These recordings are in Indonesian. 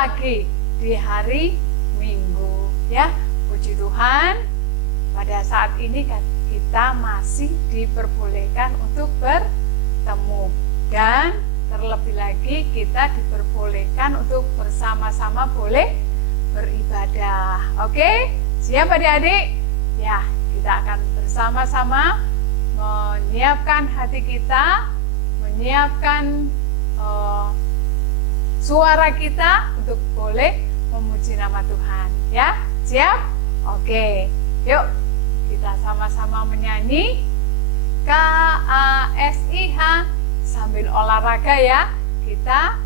lagi di hari Minggu ya. Puji Tuhan, pada saat ini kan kita masih diperbolehkan untuk bertemu, dan terlebih lagi kita diperbolehkan untuk bersama-sama boleh beribadah. Oke, siap adik-adik? Ya, kita akan bersama-sama menyiapkan hati kita, menyiapkan suara kita untuk boleh memuji nama Tuhan. Ya, siap? Oke, yuk kita sama-sama menyanyi KASIH sambil olahraga ya, kita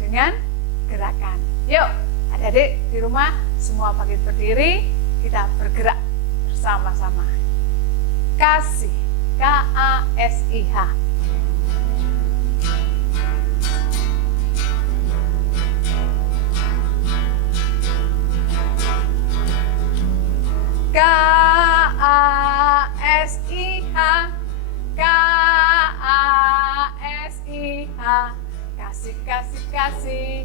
dengan gerakan. Yuk, adik-adik di rumah semua bangkit berdiri, kita bergerak bersama-sama. Kasih, KASIH. KASIH, KASIH, kasih, kasih, kasih, kasih,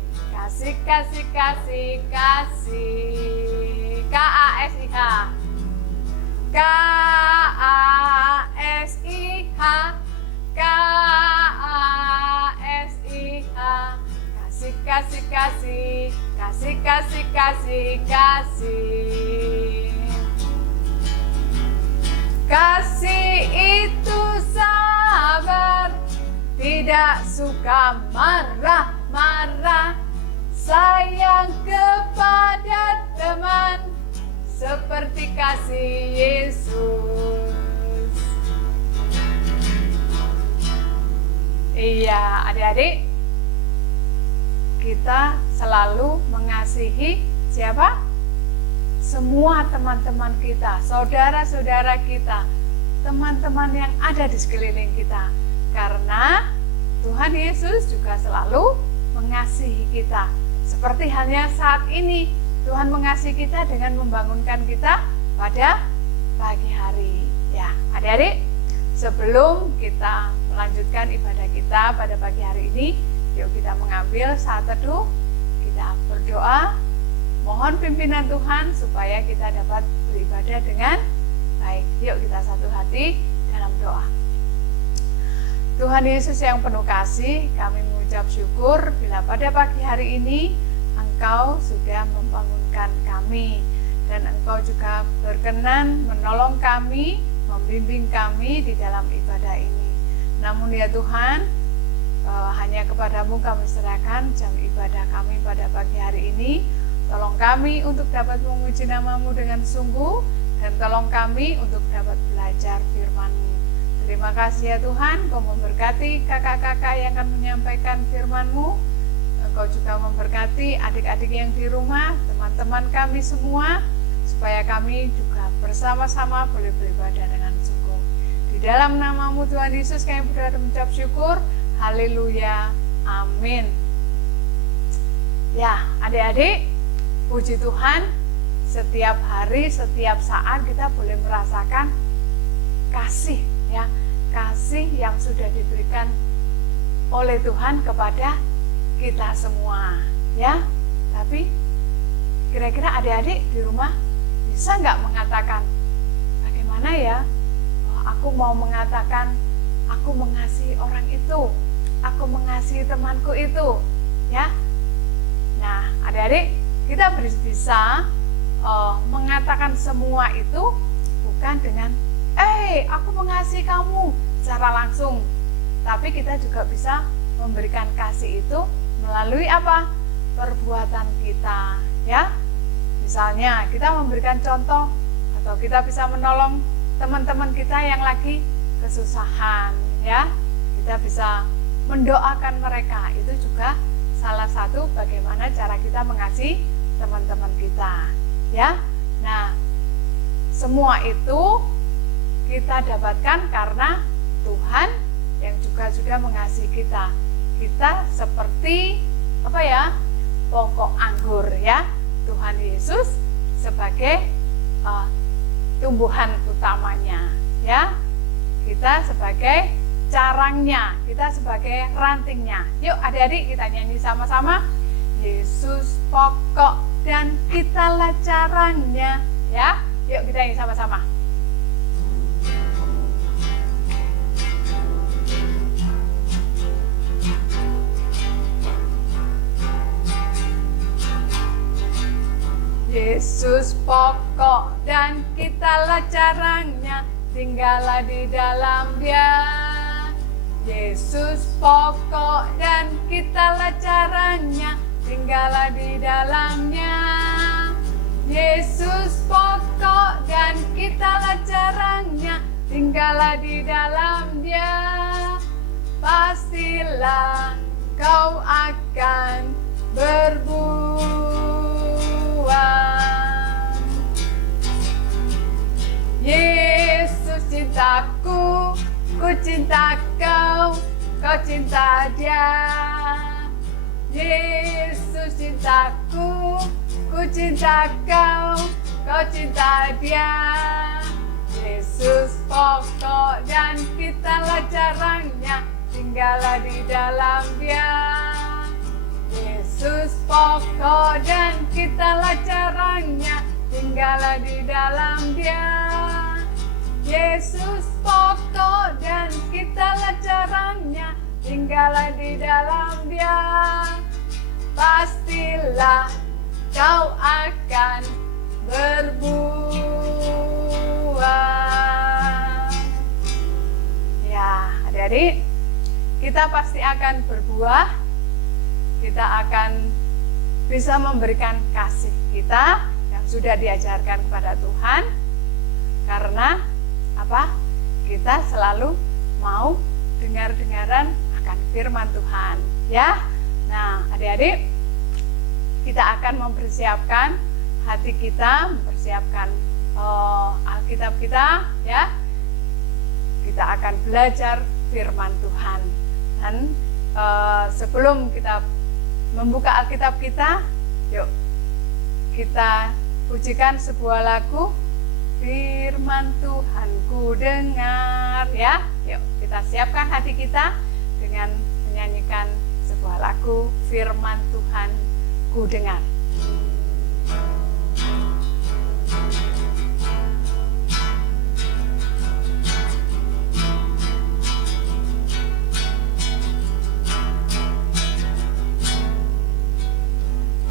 kasih, kasih, kasih. KASIH, KASIH, KASIH, kasih, kasih, kasih, kasih, kasih, kasih, kasih. Kasih itu sabar, tidak suka marah-marah, sayang kepada teman seperti kasih Yesus. Iya, adik-adik, kita selalu mengasihi siapa? Semua teman-teman kita, saudara-saudara kita, teman-teman yang ada di sekeliling kita. Karena Tuhan Yesus juga selalu mengasihi kita. Seperti halnya saat ini, Tuhan mengasihi kita dengan membangunkan kita pada pagi hari. Ya, adik-adik, sebelum kita melanjutkan ibadah kita pada pagi hari ini, yuk kita mengambil saat teduh, kita berdoa, mohon pimpinan Tuhan supaya kita dapat beribadah dengan baik. Yuk kita satu hati dalam doa. Tuhan Yesus yang penuh kasih, kami mengucap syukur bila pada pagi hari ini Engkau sudah membangunkan kami, dan Engkau juga berkenan menolong kami, membimbing kami di dalam ibadah ini. Namun ya Tuhan, hanya kepadamu kami serahkan jam ibadah kami pada pagi hari ini. Tolong kami untuk dapat memuji nama-Mu dengan sungguh, dan tolong kami untuk dapat belajar firman-Mu. Terima kasih ya Tuhan, Kau memberkati kakak-kakak yang akan menyampaikan firman-Mu. Engkau juga memberkati adik-adik yang di rumah, teman-teman kami semua, supaya kami juga bersama-sama boleh beribadah dengan sungguh. Di dalam nama-Mu Tuhan Yesus kami berdoa dan mengucap syukur. Haleluya, amin. Ya, adik-adik, puji Tuhan, setiap hari, setiap saat kita boleh merasakan kasih, ya, kasih yang sudah diberikan oleh Tuhan kepada kita semua, ya. Tapi kira-kira adik-adik di rumah bisa nggak mengatakan, bagaimana ya? Oh, aku mau mengatakan, aku mengasihi orang itu, aku mengasihi temanku itu, ya. Nah, adik-adik, kita bisa mengatakan semua itu bukan dengan aku mengasihi kamu secara langsung, tapi kita juga bisa memberikan kasih itu melalui apa? Perbuatan kita, ya. Misalnya kita memberikan contoh, atau kita bisa menolong teman-teman kita yang lagi kesusahan, ya. Kita bisa mendoakan mereka, itu juga salah satu bagaimana cara kita mengasihi teman-teman kita, ya. Nah, semua itu kita dapatkan karena Tuhan yang juga sudah mengasihi kita. Kita seperti apa ya? Pokok anggur, ya. Tuhan Yesus sebagai tumbuhan utamanya, ya. Kita sebagai carangnya, kita sebagai rantingnya. Yuk adik-adik kita nyanyi sama-sama. Yesus pokok dan kitalah caranya. Ya, yuk kita nyanyi sama-sama. Yesus pokok dan kitalah caranya, tinggallah di dalam Dia. Yesus pokok dan kitalah caranya, tinggallah di dalamnya. Yesus pokok dan kitalah caranya, tinggallah di dalam Dia. Pastilah kau akan berbuah. Yesus cintaku, ku cinta kau, kau cinta Dia. Yesus cintaku, ku cinta kau, kau cinta Dia. Yesus pokok dan kitalah caranya, tinggallah di dalam Dia. Yesus pokok dan kitalah caranya, tinggallah di dalam Dia. Yesus pokok dan kitalah caranya, tinggallah di dalam Dia. Pastilah kau akan berbuah. Ya, adik-adik, kita pasti akan berbuah. Kita akan bisa memberikan kasih kita yang sudah diajarkan kepada Tuhan. Karena apa? Kita selalu mau dengar-dengaran akan firman Tuhan, ya. Nah, adik-adik, kita akan mempersiapkan hati kita, mempersiapkan Alkitab kita, ya. Kita akan belajar firman Tuhan. Dan sebelum kita membuka Alkitab kita, yuk kita pujikan sebuah lagu, firman Tuhan ku dengar, ya. Yuk kita siapkan hati kita dengan menyanyikan sebuah lagu, firman Tuhan ku dengar.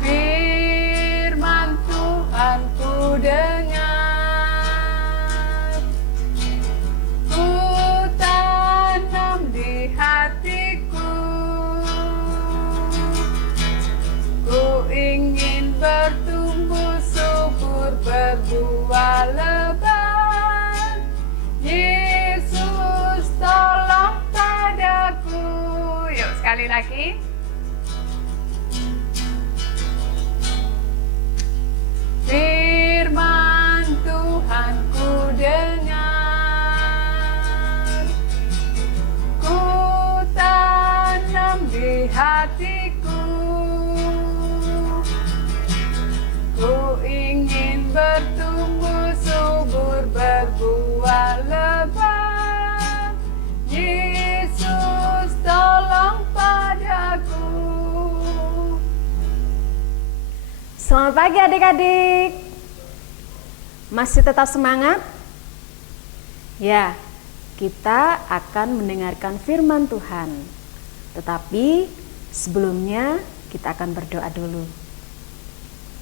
Firman Tuhan ku dengar, ku tanam di hatiku, ku ingin bertumbuh subur, berbuah lebat. Yesus tolong padaku. Yuk sekali lagi. Firman Tuhan ku dengar, ku tanam di hatiku, ku ingin bertumbuh subur, berbuah lebat. Yesus tolong padaku. Selamat pagi adik-adik. Masih tetap semangat? Ya, kita akan mendengarkan firman Tuhan. Tetapi sebelumnya kita akan berdoa dulu.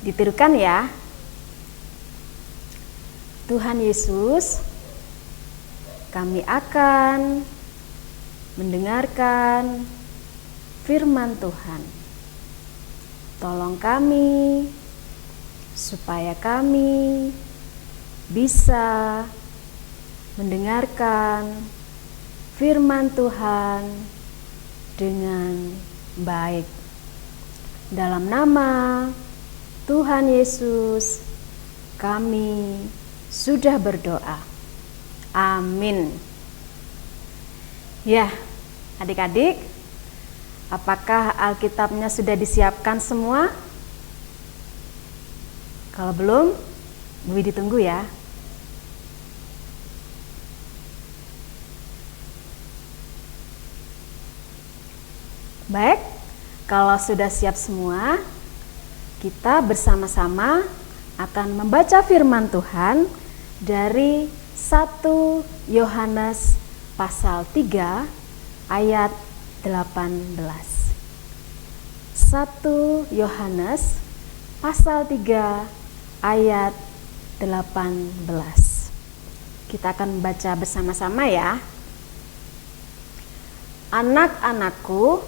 Ditirukan ya. Tuhan Yesus, kami akan mendengarkan firman Tuhan. Tolong kami supaya kami bisa mendengarkan firman Tuhan dengan baik. Dalam nama Tuhan Yesus, kami sudah berdoa. Amin. Ya, adik-adik, apakah Alkitabnya sudah disiapkan semua? Kalau belum, Bui ditunggu ya. Baik, kalau sudah siap semua, kita bersama-sama akan membaca firman Tuhan dari 1 Yohanes pasal 3 ayat 18. 1 Yohanes pasal 3 ayat 18. Kita akan baca bersama-sama ya. Anak-anakku,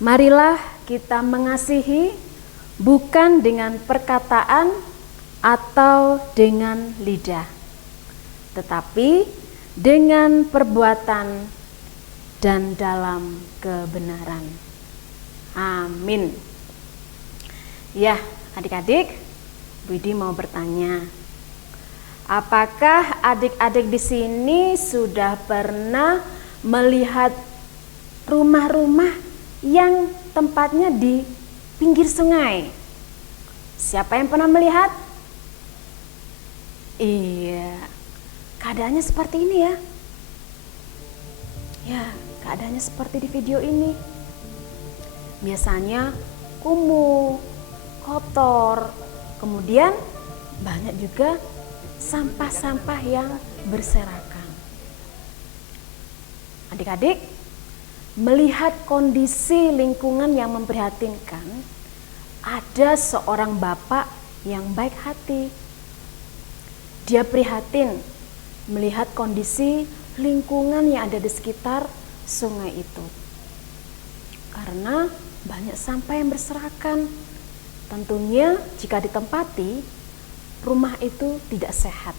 marilah kita mengasihi bukan dengan perkataan atau dengan lidah, tetapi dengan perbuatan dan dalam kebenaran. Amin. Ya, adik-adik, Widi mau bertanya, apakah adik-adik di sini sudah pernah melihat rumah-rumah yang tempatnya di pinggir sungai? Siapa yang pernah melihat? Iya, keadaannya seperti ini ya. Ya, keadaannya seperti di video ini. Biasanya kumuh, kotor, kemudian banyak juga sampah-sampah yang berserakan. Adik-adik, melihat kondisi lingkungan yang memprihatinkan, ada seorang bapak yang baik hati. Dia prihatin melihat kondisi lingkungan yang ada di sekitar sungai itu. Karena banyak sampah yang berserakan. Tentunya jika ditempati, rumah itu tidak sehat.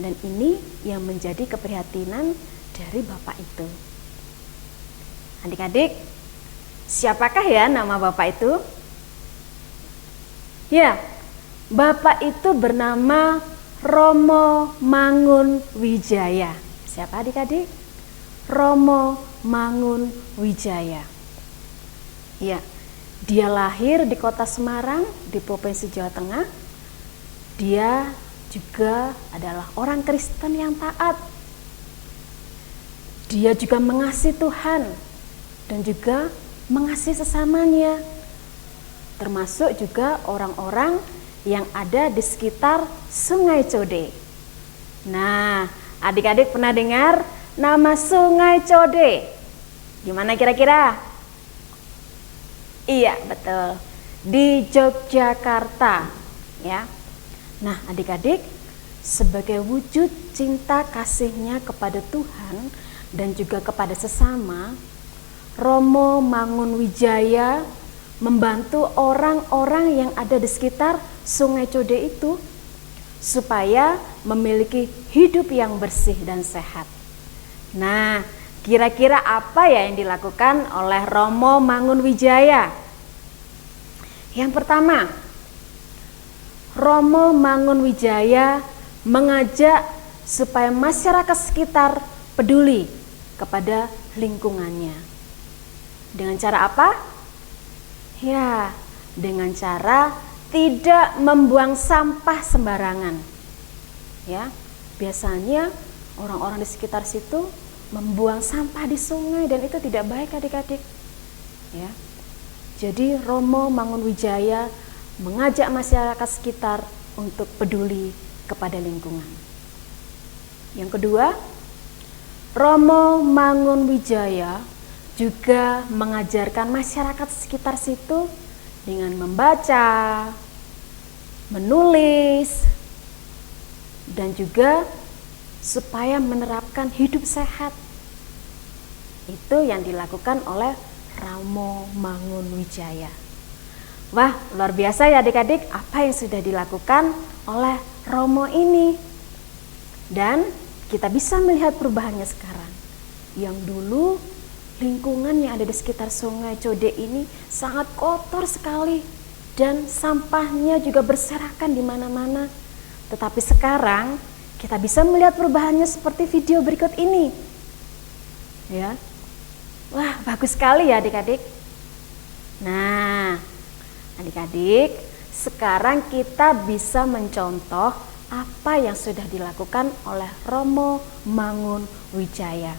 Dan ini yang menjadi keprihatinan dari bapak itu. Adik-adik, siapakah ya nama bapak itu? Ya, bapak itu bernama Romo Mangun Wijaya. Siapa adik-adik? Romo Mangun Wijaya. Ya, dia lahir di kota Semarang di Provinsi Jawa Tengah. Dia juga adalah orang Kristen yang taat. Dia juga mengasihi Tuhan dan juga mengasihi sesamanya. Termasuk juga orang-orang yang ada di sekitar Sungai Code. Nah, adik-adik pernah dengar nama Sungai Code? Gimana kira-kira? Iya, betul. Di Yogyakarta, ya. Nah, adik-adik, sebagai wujud cinta kasihnya kepada Tuhan dan juga kepada sesama, Romo Mangun Wijaya membantu orang-orang yang ada di sekitar Sungai Code itu supaya memiliki hidup yang bersih dan sehat. Nah, kira-kira apa ya yang dilakukan oleh Romo Mangun Wijaya? Yang pertama, Romo Mangun Wijaya mengajak supaya masyarakat sekitar peduli kepada lingkungannya. Dengan cara apa? Ya, dengan cara tidak membuang sampah sembarangan. Ya, biasanya orang-orang di sekitar situ membuang sampah di sungai dan itu tidak baik adik-adik. Ya. Jadi Romo Mangun Wijaya mengajak masyarakat sekitar untuk peduli kepada lingkungan. Yang kedua, Romo Mangun Wijaya juga mengajarkan masyarakat sekitar situ dengan membaca, menulis, dan juga supaya menerapkan hidup sehat. Itu yang dilakukan oleh Romo Mangun Wijaya. Wah, luar biasa ya adik-adik apa yang sudah dilakukan oleh Romo ini. Dan kita bisa melihat perubahannya sekarang. Yang dulu lingkungan yang ada di sekitar Sungai Code ini sangat kotor sekali dan sampahnya juga berserakan di mana-mana. Tetapi sekarang kita bisa melihat perubahannya seperti video berikut ini. Ya. Wah, bagus sekali ya adik-adik. Nah, adik-adik, sekarang kita bisa mencontoh apa yang sudah dilakukan oleh Romo Mangun Wijaya.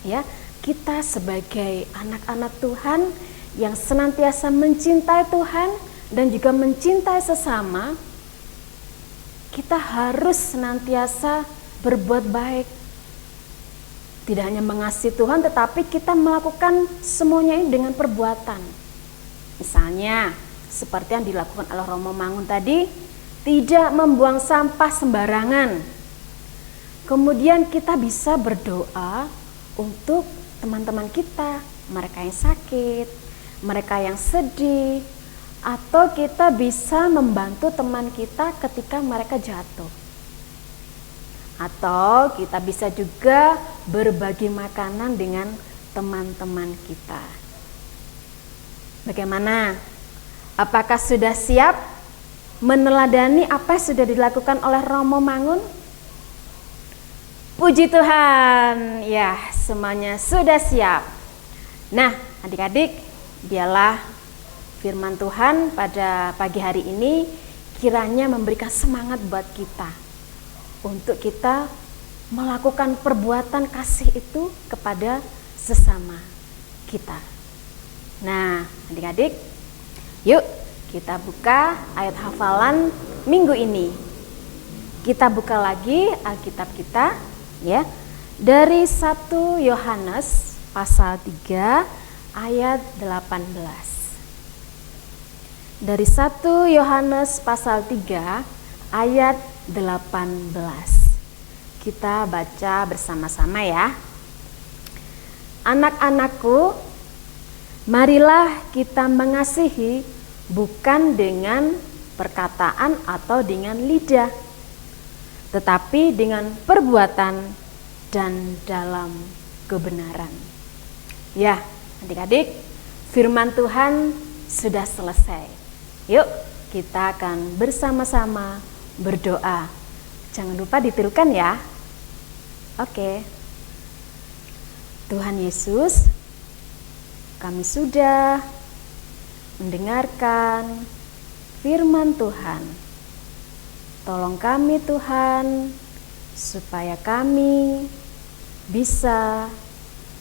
Ya, kita sebagai anak-anak Tuhan yang senantiasa mencintai Tuhan dan juga mencintai sesama, kita harus senantiasa berbuat baik. Tidak hanya mengasihi Tuhan, tetapi kita melakukan semuanya ini dengan perbuatan. Misalnya, seperti yang dilakukan oleh Romo Mangun tadi, tidak membuang sampah sembarangan. Kemudian kita bisa berdoa untuk teman-teman kita, mereka yang sakit, mereka yang sedih, atau kita bisa membantu teman kita ketika mereka jatuh. Atau kita bisa juga berbagi makanan dengan teman-teman kita. Bagaimana? Apakah sudah siap meneladani apa yang sudah dilakukan oleh Romo Mangun? Puji Tuhan, ya semuanya sudah siap. Nah, adik-adik, biarlah firman Tuhan pada pagi hari ini kiranya memberikan semangat buat kita untuk kita melakukan perbuatan kasih itu kepada sesama kita. Nah, adik-adik, yuk kita buka ayat hafalan minggu ini. Kita buka lagi Alkitab kita, ya, dari 1 Yohanes pasal 3 ayat 18. Dari 1 Yohanes pasal 3 ayat 18. Kita baca bersama-sama ya. Anak-anakku, marilah kita mengasihi bukan dengan perkataan atau dengan lidah, tetapi dengan perbuatan dan dalam kebenaran. Ya, adik-adik, firman Tuhan sudah selesai. Yuk, kita akan bersama-sama berdoa. Jangan lupa ditirukan ya. Oke. Tuhan Yesus, kami sudah mendengarkan firman Tuhan. Tolong kami Tuhan, supaya kami bisa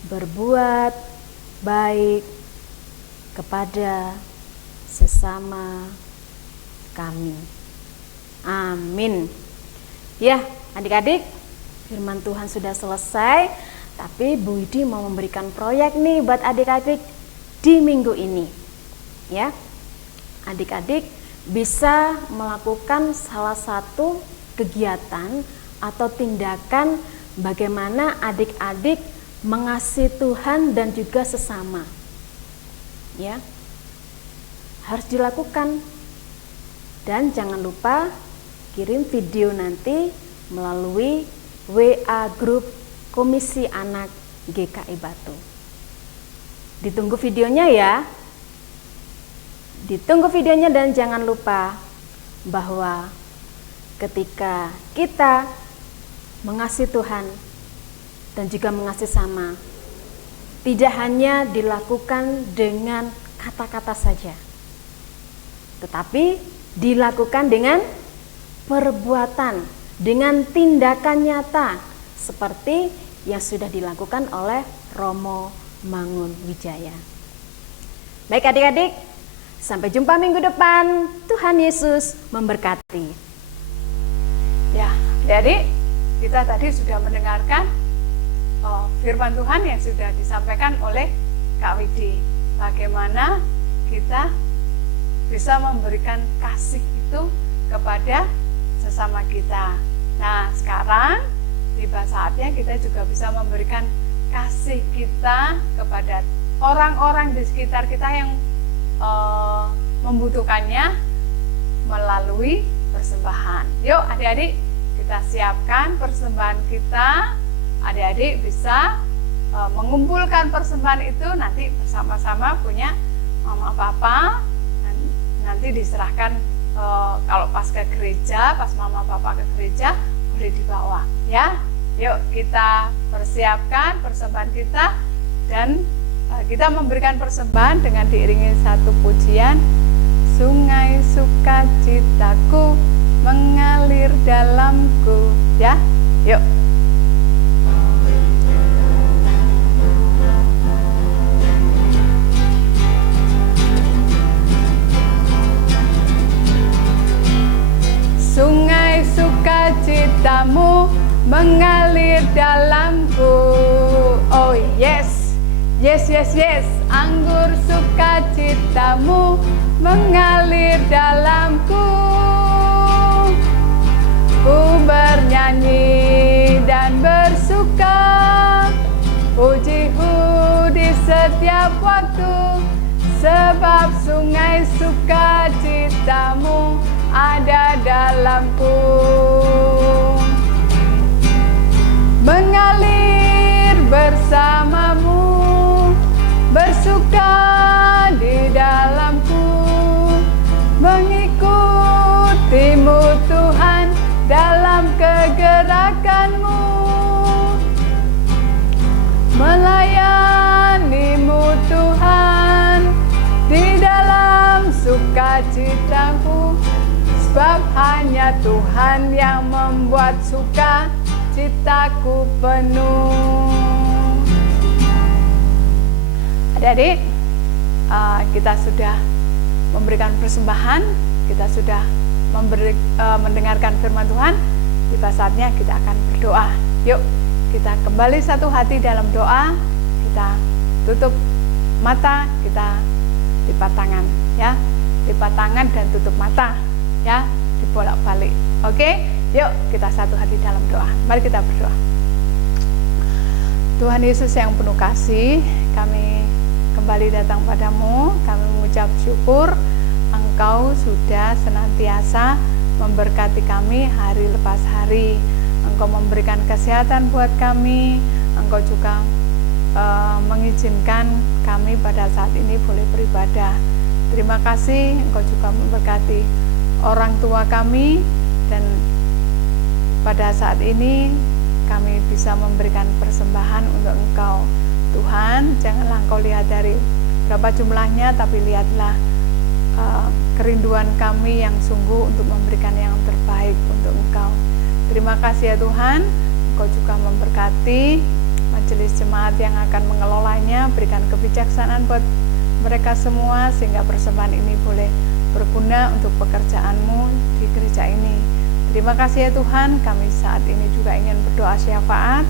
berbuat baik kepada sesama kami. Amin. Ya, adik-adik, firman Tuhan sudah selesai, tapi Bu Widi mau memberikan proyek nih buat adik-adik di minggu ini. Ya, adik-adik bisa melakukan salah satu kegiatan atau tindakan bagaimana adik-adik mengasihi Tuhan dan juga sesama. Ya, harus dilakukan. Dan jangan lupa kirim video nanti melalui WA grup Komisi Anak GKI Batu. Ditunggu videonya ya. Ditunggu videonya, dan jangan lupa bahwa ketika kita mengasihi Tuhan dan juga mengasihi sama, tidak hanya dilakukan dengan kata-kata saja, tetapi dilakukan dengan perbuatan, dengan tindakan nyata seperti yang sudah dilakukan oleh Romo Mangun Wijaya. Baik adik-adik, sampai jumpa minggu depan. Tuhan Yesus memberkati. Ya, jadi kita tadi sudah mendengarkan firman Tuhan yang sudah disampaikan oleh Kak Widi. Bagaimana kita bisa memberikan kasih itu kepada sesama kita. Nah, sekarang tiba saatnya kita juga bisa memberikan kasih kita kepada orang-orang di sekitar kita yang membutuhkannya melalui persembahan. Yuk adik-adik, kita siapkan persembahan kita. Adik-adik bisa mengumpulkan persembahan itu, nanti bersama-sama punya mama papa, nanti diserahkan kalau pas ke gereja, pas mama papa ke gereja boleh dibawa ya. Yuk kita persiapkan persembahan kita, dan kita memberikan persembahan dengan diiringi satu pujian. Sungai sukacitaku mengalir dalamku, ya. Yuk. sukacitamu mengalir dalamku. Oh yes, yes, yes, yes. Anggur sukacitamu mengalir dalamku. Ku bernyanyi dan bersuka, pujiku di setiap waktu, sebab sungai sukacitamu ada dalamku. Mengalir bersamamu, bersuka di dalamku, mengikutimu Tuhan dalam kegerakanmu, melayanimu Tuhan di dalam sukacitaku, sebab hanya Tuhan yang membuat sukacitaku penuh. Adik-adik, kita sudah memberikan persembahan, kita sudah mendengarkan firman Tuhan. Tiba saatnya kita akan berdoa. Yuk, kita kembali satu hati dalam doa. Kita tutup mata, kita lipat tangan, ya, lipat tangan dan tutup mata, ya, dibolak-balik. Oke, yuk kita satu hati dalam doa. Mari kita berdoa. Tuhan Yesus yang penuh kasih, kami kembali datang padamu. Kami mengucap syukur Engkau sudah senantiasa memberkati kami hari lepas hari. Engkau memberikan kesehatan buat kami. Engkau juga mengizinkan kami pada saat ini boleh beribadah. Terima kasih. Engkau juga memberkati orang tua kami, dan pada saat ini kami bisa memberikan persembahan untuk Engkau. Tuhan, janganlah Engkau lihat dari berapa jumlahnya, tapi lihatlah kerinduan kami yang sungguh untuk memberikan yang terbaik untuk Engkau. Terima kasih ya Tuhan. Engkau juga memberkati majelis jemaat yang akan mengelolanya. Berikan kebijaksanaan buat mereka semua, sehingga persembahan ini boleh berguna untuk pekerjaan-Mu di gereja ini. Terima kasih ya Tuhan. Kami saat ini juga ingin berdoa syafaat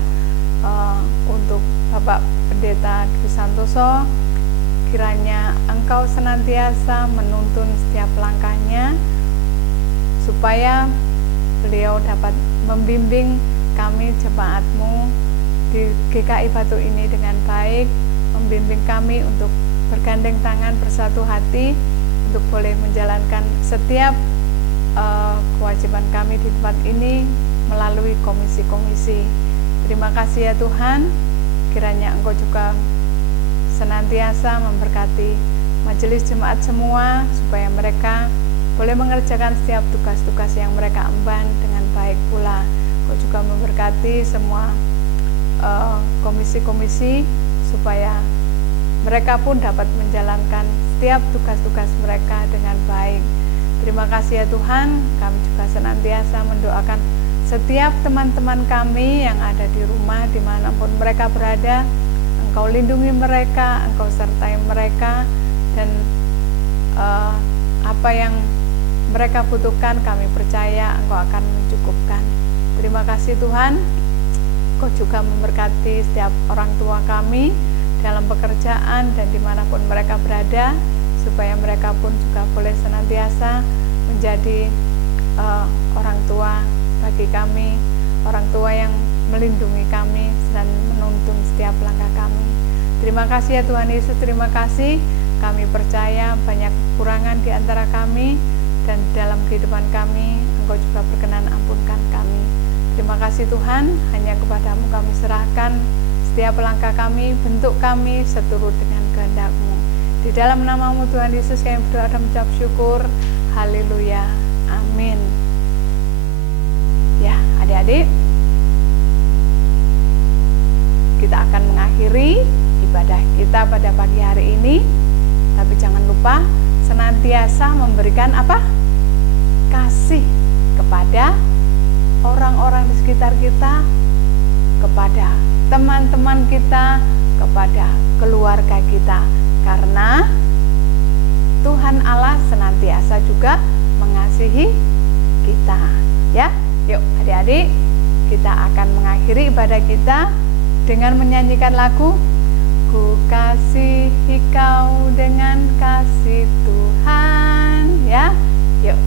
untuk Bapak Pendeta Dwi Santoso. Kiranya Engkau senantiasa menuntun setiap langkahnya, supaya beliau dapat membimbing kami jemaat-Mu di GKI Batu ini dengan baik, membimbing kami untuk bergandeng tangan bersatu hati untuk boleh menjalankan setiap kewajiban kami di tempat ini melalui komisi-komisi. Terima kasih ya Tuhan. Kiranya Engkau juga senantiasa memberkati majelis jemaat semua, supaya mereka boleh mengerjakan setiap tugas-tugas yang mereka emban dengan baik pula. Engkau juga memberkati semua komisi-komisi, supaya mereka pun dapat menjalankan setiap tugas-tugas mereka dengan baik. Terima kasih ya Tuhan. Kami juga senantiasa mendoakan setiap teman-teman kami yang ada di rumah, dimanapun mereka berada. Engkau lindungi mereka, Engkau sertai mereka, dan apa yang mereka butuhkan, kami percaya Engkau akan mencukupkan. Terima kasih Tuhan. Engkau juga memberkati setiap orang tua kami dalam pekerjaan dan dimanapun mereka berada, supaya mereka pun juga boleh senantiasa menjadi orang tua bagi kami, orang tua yang melindungi kami dan menuntun setiap langkah kami. Terima kasih ya Tuhan Yesus, terima kasih. Kami percaya banyak kekurangan di antara kami, dan dalam kehidupan kami Engkau juga berkenan ampunkan kami. Terima kasih Tuhan, hanya kepadamu kami serahkan setiap langkah kami, bentuk kami seturut dengan kehendak-Mu. Di dalam nama-Mu Tuhan Yesus kami berdoa dan mengucap syukur. Haleluya, amin. Ya adik-adik, kita akan mengakhiri ibadah kita pada pagi hari ini. Tapi jangan lupa senantiasa memberikan apa? Kasih kepada orang-orang di sekitar kita, kepada teman-teman kita, kepada keluarga kita. Karena Tuhan Allah senantiasa juga mengasihi kita. Ya, yuk adik-adik adik-adik, kita akan mengakhiri ibadah kita dengan menyanyikan lagu Ku kasihi kau dengan kasih Tuhan, ya. Yuk.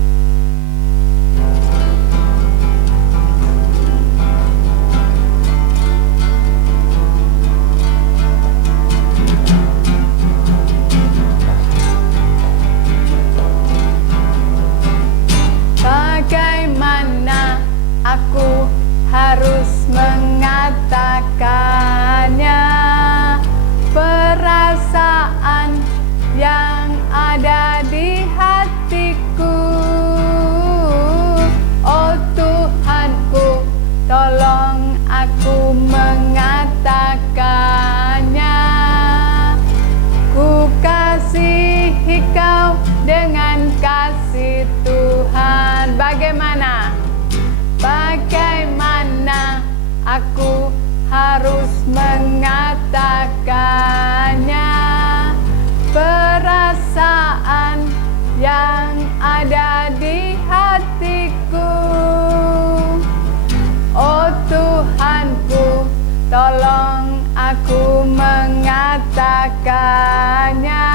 Bagaimana aku harus mengatakannya, perasaan yang ada di hatiku. Oh Tuhanku, tolong aku mengatakannya. Ku kasihi kau dengan kasih Tuhan. Bagaimana? Bagaimana aku harus mengatakannya, perasaan yang ada di hatiku. Oh Tuhanku, tolong aku mengatakannya.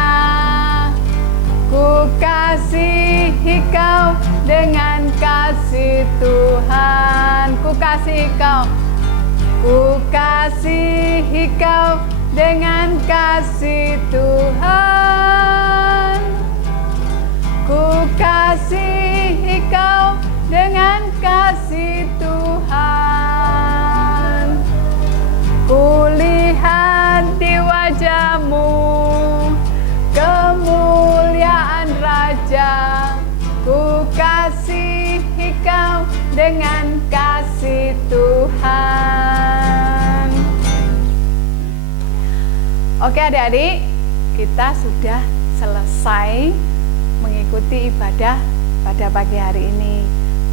Ku kasihi kau dengan kasih Tuhan. Ku kasihi kau. Ku kasihi kau dengan kasih Tuhan. Ku kasihi kau dengan kasih Tuhan. Ku lihat di wajah-Mu kemuliaan Raja. Ku kasihi kau dengan kasih Tuhan. Oke adik-adik, kita sudah selesai mengikuti ibadah pada pagi hari ini.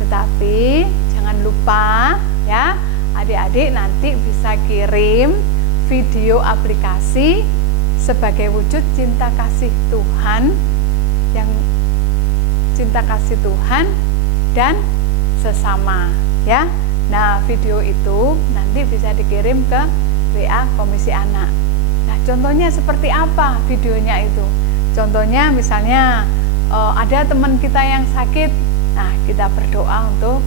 Tetapi jangan lupa ya, adik-adik nanti bisa kirim video aplikasi sebagai wujud cinta kasih Tuhan, yang cinta kasih Tuhan dan sesama ya. Nah, video itu nanti bisa dikirim ke WA Komisi Anak. Nah, contohnya seperti apa videonya itu? Contohnya misalnya ada teman kita yang sakit. Nah, kita berdoa untuk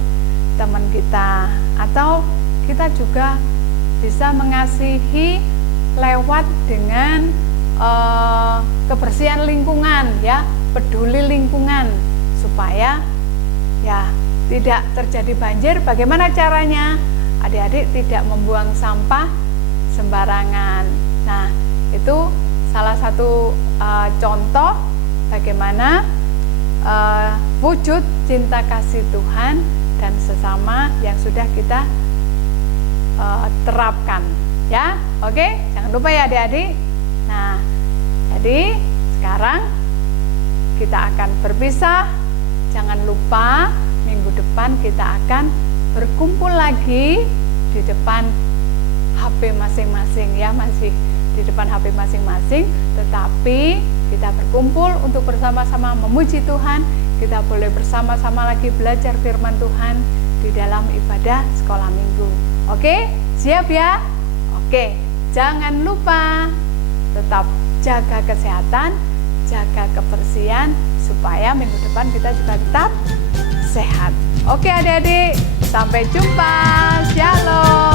teman kita, atau kita juga bisa mengasihi lewat dengan kebersihan lingkungan ya, peduli lingkungan supaya ya tidak terjadi banjir. Bagaimana caranya? Adik-adik tidak membuang sampah sembarangan. Nah, itu salah satu contoh bagaimana wujud cinta kasih Tuhan dan sesama yang sudah kita terapkan ya. Oke, jangan lupa ya adik-adik. Nah, jadi sekarang kita akan berpisah. Jangan lupa minggu depan kita akan berkumpul lagi di depan HP masing-masing ya, masih di depan HP masing-masing, tetapi kita berkumpul untuk bersama-sama memuji Tuhan. Kita boleh bersama-sama lagi belajar firman Tuhan di dalam ibadah sekolah minggu. Oke, siap ya? Oke, jangan lupa tetap jaga kesehatan, jaga kebersihan, supaya minggu depan kita juga tetap sehat. Oke adik-adik, sampai jumpa. Shalom.